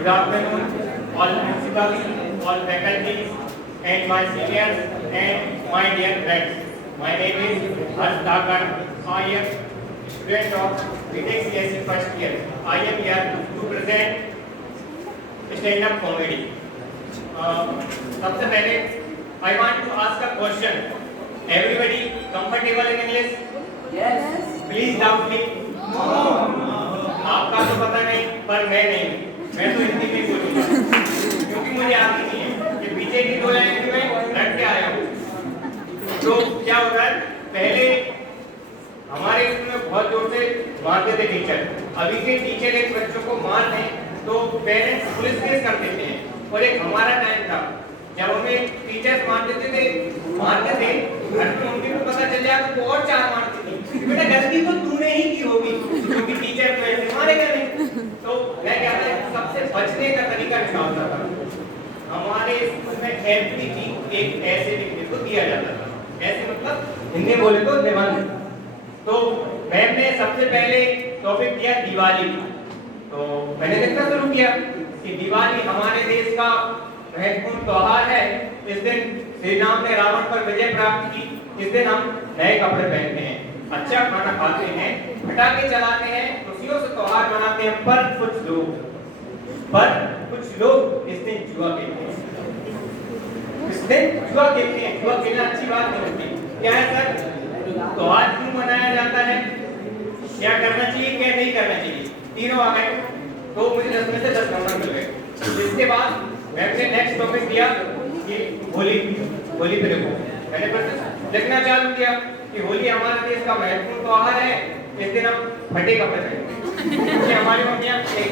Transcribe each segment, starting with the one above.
Good afternoon, all principals, all faculties, and my seniors, and my dear friends. My name is Harsh Thakur. I am student of BTech CSE first year. I am here to present stand-up comedy. सबसे पहले I want to ask a question. Everybody comfortable in English? Yes. Please loudly. आपका तो पता नहीं, पर मैं नहीं, मैं तो हिंदी में बोलूँगा, क्योंकि मुझे आती नहीं है। ये पीछे की 2 लाइन में रट के आया हूँ। तो क्या होता है, पहले हमारे स्कूल में बहुत जोर से मारते थे टीचर। अभी के टीचर एक बच्चों को मार दें तो पेरेंट्स पुलिस केस कर देते हैं। और एक हमारा टाइम था जब हमें टीचर्स मारते थे घर में मम्मी को पता चल जाए तो और 4 मारती थी, बेटा गलती तो तूने ही की होगी, क्योंकि टीचर तो ऐसे मारेगा नहीं। तो मैं क्या था, सबसे बचने का तरीका निकालता था। हमारे स्कूल में एवरी वीक एक ऐसे लिखने को दिया जाता था, ऐसे मतलब हिंदी बोले तो निबंध। तो मैम ने सबसे पहले टॉपिक दिया दिवाली। तो मैंने लिखना शुरू किया कि दिवाली हमारे देश का महत्वपूर्ण त्योहार है। इस दिन श्री राम ने रावण पर विजय प्राप्त की। इस दिन हम नए कपड़े पहनते हैं, अच्छा खाना खाते हैं, पटाखे चलाते हैं, खुशियों से त्योहार मनाते हैं। पर कुछ लोग इस दिन जुआ खेलते हैं। जुआ खेलना अच्छी बात नहीं होती। क्या है सर, त्योहार क्यों मनाया जाता है, क्या करना चाहिए क्या नहीं करना चाहिए, तीनों आ गए। तो मुझे 10 में से 10 नंबर मिल गए। इसके बाद मैम ने नेक्स्ट टॉपिक दिया कि होली पे देखो। मैंने फिर लिखना चालू किया कि होली हमारे देश का महत्वपूर्ण त्योहार है। इस दिन हम फटे कपड़े पहनते हैं। हमारी मम्मियाँ एक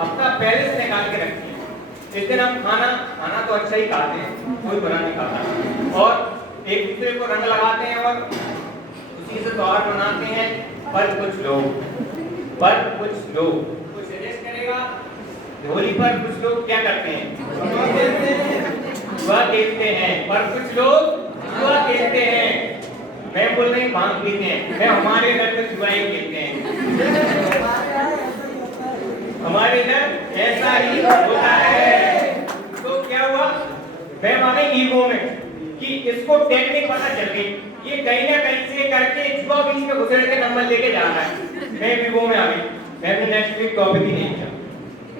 हफ्ता पहले से निकाल के रखती हैं। इस दिन हम खाना तो अच्छा ही खाते हैं, कोई बुरा नहीं खाता, और एक दूसरे को रंग लगाते हैं और उसी से त्योहार मनाते हैं। पर कुछ लोग कुछ सजेस्ट करेगा, होली पर कुछ लोग क्या करते हैं, जुआ खेलते हैं। पर कुछ लोग जुआ खेलते हैं, मैं बोल रही भांग पीते हैं। मैं हमारे घर में जुआ ही खेलते हैं, हमारे इधर ऐसा ही होता है। तो क्या हुआ, मैं माने ईगो में कि इसको टेक्निक पता चल गई, ये कहीं ना कहीं से करके जुआ बीच में घुसेड़ के नंबर लेके जा रहा है। मैं ईगो में आ गई। मैंने नेक्स्ट वीक टॉपिक ही नहीं किया।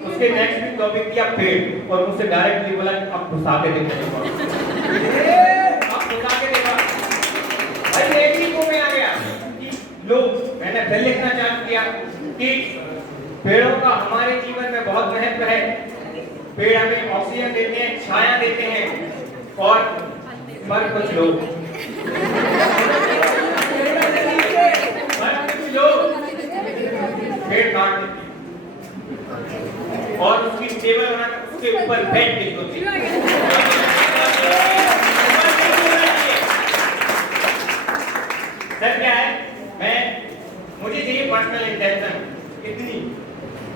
उसके नेक्स्ट वीक टॉपिक दिया पेड़, और मुझसे डायरेक्टली बोला अब घुसा के देखो। अब घुसा के देखा भाई, एक ही को में आ गया कि लोग। मैंने फिर लिखना चालू किया कि पेड़ों का हमारे जीवन में बहुत महत्व है। पेड़ हमें ऑक्सीजन देते हैं, छाया देते हैं। और पर कुछ लोग पेड़ काट देते हैं और उसकी टेबल बनाकर उसके ऊपर बेड बिछ होती है। सर क्या है, मुझे चाहिए पर्सनल इंटेंशन इतनी।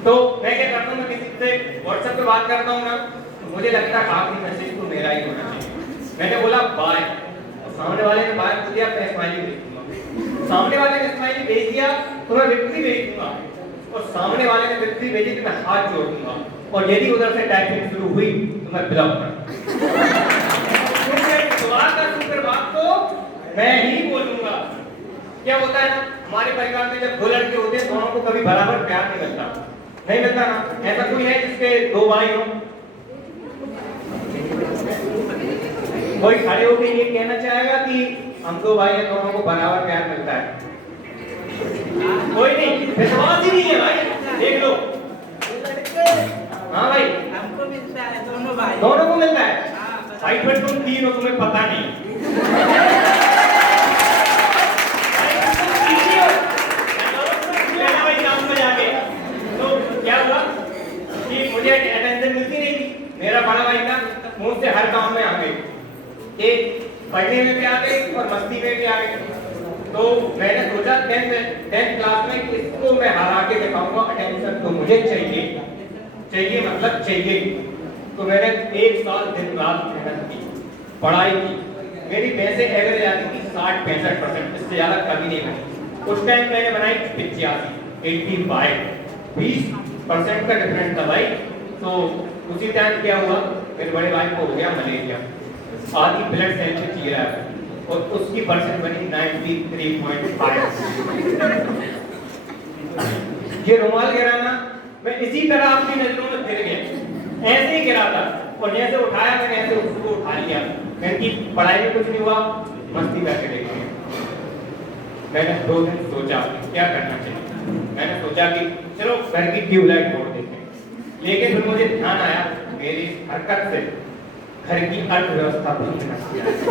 तो मैं क्या करता हूँ, मैं किसी से व्हाट्सएप पे बात करता हूँ ना, तो मुझे लगता है आखिरी मैसेज तो मेरा ही होना चाहिए। मैंने बोला बाय, सामने वाले ने बाय बोल दिया, मैं स्माइली भेज दूंगा। सामने वाले ने स्माइली भेज दिया तो मैं विक्ट्री भेज दूंगा, और सामने वाले ने विक्ट्री भेजी तो मैं हाथ जोड़ दूंगा। और यदि उधर से टाइपिंग शुरू हुई तो मैं ब्लॉक कर बात तो मैं ही बोलूंगा। क्या होता है ना, हमारे परिवार में जब 2 लड़के होते हैं, दोनों को कभी बराबर प्यार नहीं मिलता ना। ऐसा कोई है जिसके 2 भाई हो, कोई खड़े होकर ये कहना चाहेगा कि हम 2 भाई हैं, दोनों को बराबर प्यार मिलता है? कोई नहीं, विश्वास ही नहीं है भाई। देख लो, हाँ भाई, हमको मिलता है, दोनों को मिलता है भाई। फिर तुम 3 हो, तुम्हें पता नहीं। तो क्या हुआ कि मुझे अटेंशन मिलती नहीं थी। मेरा बड़ा भाई था, मुझसे हर काम में आ गए, एक पढ़ने में भी आ गए और मस्ती में भी आ गए। तो मैंने सोचा 10th क्लास में कि इसको मैं हरा के दिखाऊंगा, अटेंशन तो मुझे चाहिए मतलब चाहिए। तो मैंने 1 साल दिन रात मेहनत की, पढ़ाई की। मेरी वैसे एवरेज आती थी 60-65%, इससे ज्यादा कभी नहीं बनी। उस टाइम मैंने बनाई 85, 85, 20% का डिफरेंस था भाई। तो उसी टाइम क्या हुआ, मेरे बड़े भाई को हो गया मलेरिया, आधी ब्लड सेल में चीरा है और उसकी परसेंट बनी 93.5। ये रुमाल गिराना मैं इसी तरह आपकी नजरों में गिर गया, ऐसे ही गिरा था और जैसे उठाया मैंने ऐसे उसको उठा लिया। मैंने पढ़ाई में कुछ नहीं हुआ, मस्ती करके देख लिया। मैंने 2 दिन सोचा क्या करना चाहिए। मैंने सोचा कि चलो घर की ट्यूबलाइट फोड़ देते हैं, लेकिन फिर मुझे ध्यान आया मेरी हरकत से घर की अर्थव्यवस्था भी नष्ट हो जाएगी।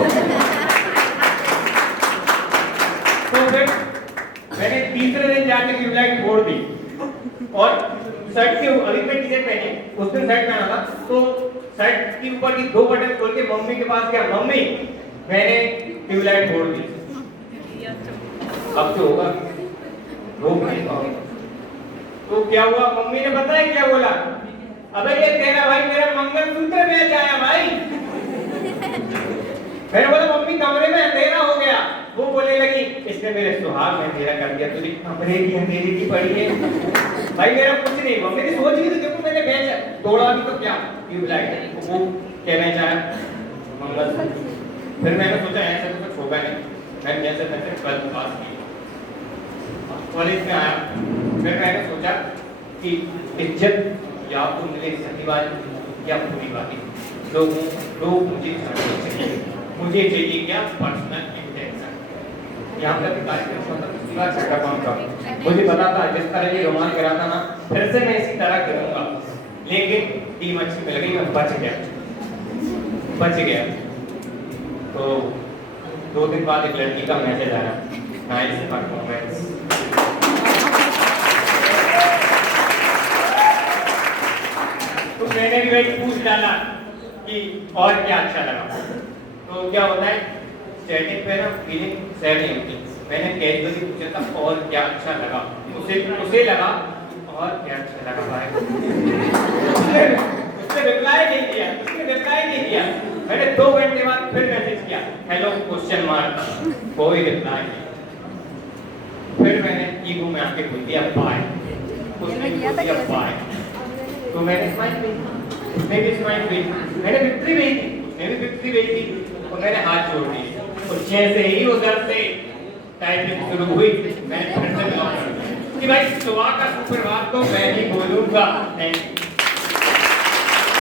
तो फिर मैंने तीसरे दिन जाके ट्यूबलाइट फोड़ दी और शर्ट के अभी मैं टी-शर्ट पहनी, उस दिन शर्ट पहना था, तो शर्ट के ऊपर की 2 बटन खोल के मम्मी के पास गया, मम्मी मैंने ट्यूबलाइट फोड़ दी। अब तो होगा रोक नहीं पाओगे। तो क्या हुआ, मम्मी ने पता है क्या बोला, अबे ये तेरा भाई मेरा मंगलसूत्र बेच आया भाई। मैंने बोला मम्मी कमरे में अंधेरा हो गया। वो बोलने लगी इसने मेरे सुहाग में अंधेरा कर दिया, तुझे कमरे की अंधेरी की पड़ी है। भाई मेरा कुछ नहीं, मम्मी ने सोच ली तो देखो मैंने बेचा तोड़ा भी तो क्या ट्यूबलाइट, वो कहना चाहा मंगलसूत्र। फिर मैंने सोचा ऐसा तो कुछ होगा नहीं, मैंने जैसे तैसे 12th पास की, कॉलेज में आया। फिर मैंने सोचा कि इज्जत या तो मिले सही वाली या पूरी वाली, लोग मुझे चाहिए, मुझे चाहिए क्या पर्सनल इंटेंशन। यहाँ तक कार्यक्रम मतलब पूरा छठा काम था, मुझे पता था जिस तरह ये रोमांच करा था ना, फिर से मैं इसी तरह करूँगा, लेकिन टीम अच्छी मिल गई, मैं बच गया। तो 2 दिन बाद एक लड़की का मैसेज आया, नाइस परफॉर्मेंस। तो मैंने भी वही पूछ डाला कि और क्या अच्छा लगा। तो क्या होता है चैटिंग पे ना फीलिंग शेयर नहीं होती, मैंने कैजुअली पूछा था और क्या अच्छा लगा, उसे लगा और क्या अच्छा लगा भाई। उसने रिप्लाई नहीं किया। मैंने 2 घंटे बाद फिर मैसेज किया, हेलो क्वेश्चन मार्क, कोई रिप्लाई नहीं। फिर मैंने ईगो में आके बोल दिया बाय, उसने बोल दिया बाय। तो मैंने स्माइल की, उसने भी स्माइल की, मैंने विक्ट्री भेजी, उसने भी विक्ट्री भेजी और मैंने हाथ जोड़ दिए। और जैसे ही उधर से टाइपिंग शुरू हुई, मैंने फिर से ब्लॉक कर दिया कि भाई सुबह का सुप्रभात तो मैं ही बोलूंगा। Thank you.